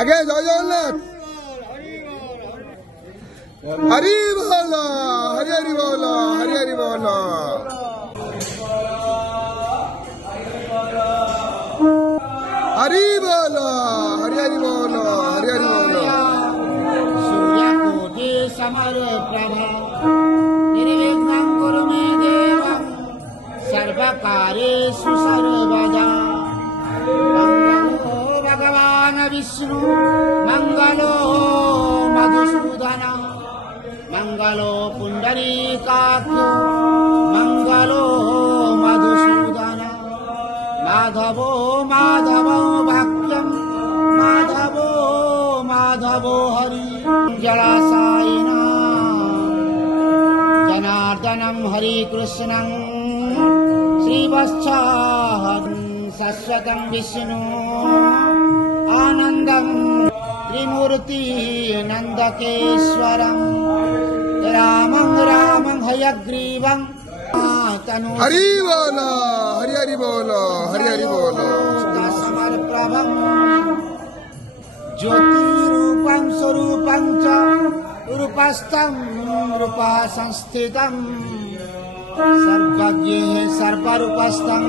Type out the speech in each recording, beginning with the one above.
আগে জয় জগন্নাথ। হরি বল, হরি হরি বল, হরি হরি বল। হরি বল, হরি হরি বল, হরি হরি বল। सूर्यकोटि समप्रभा निर्विघ्नं कुरु मे देव सर्वकार्येषु सर्वदा। मंगलो भगवान् विष्णु मंगलो मधुसूदन मंगलो पुंडरीकाक्ष मंगलो मधुसूदन। माधवो माधवो वाक्यं माधवो माधवो हरि जलासायिना जनार्दनं हरि कृष्णं श्रीवत्सः शाश्वतं विष्णु आनन्दं त्रिमूर्ति नन्दकेश्वरं रामं रामं हयग्रीवं तनु हरि बोल, हरि हरि बोल, हरि हरि बोल। समर्प्रभं ज्योतिरूपं स्वरूपं च रूपस्थं रूपसंस्थितं सर्वज्ञः सर्वरूपस्थं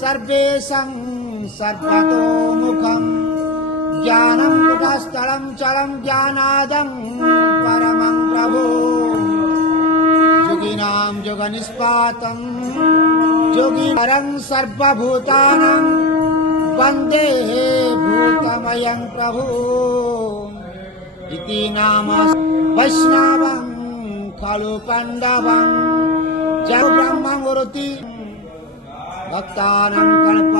सर्वेशं सर्वतोमुखं ज्ञानं कुटस्थलं चलं ज्ञानादं परमं प्रभो योगिनां योगनिष्पातं योगिवरं सर्वभूतानां वन्दे भूतमयं प्रभु इति नाम वैष्णवं खलु पाण्डवं जय ब्रह्ममूर्ति भक्तानां कल्प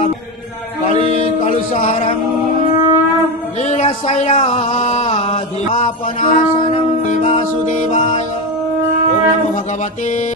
कलिकलुषहरं लीलशैलाधिपापनाशनं देवासुदेवाय ओम नमो भगवते।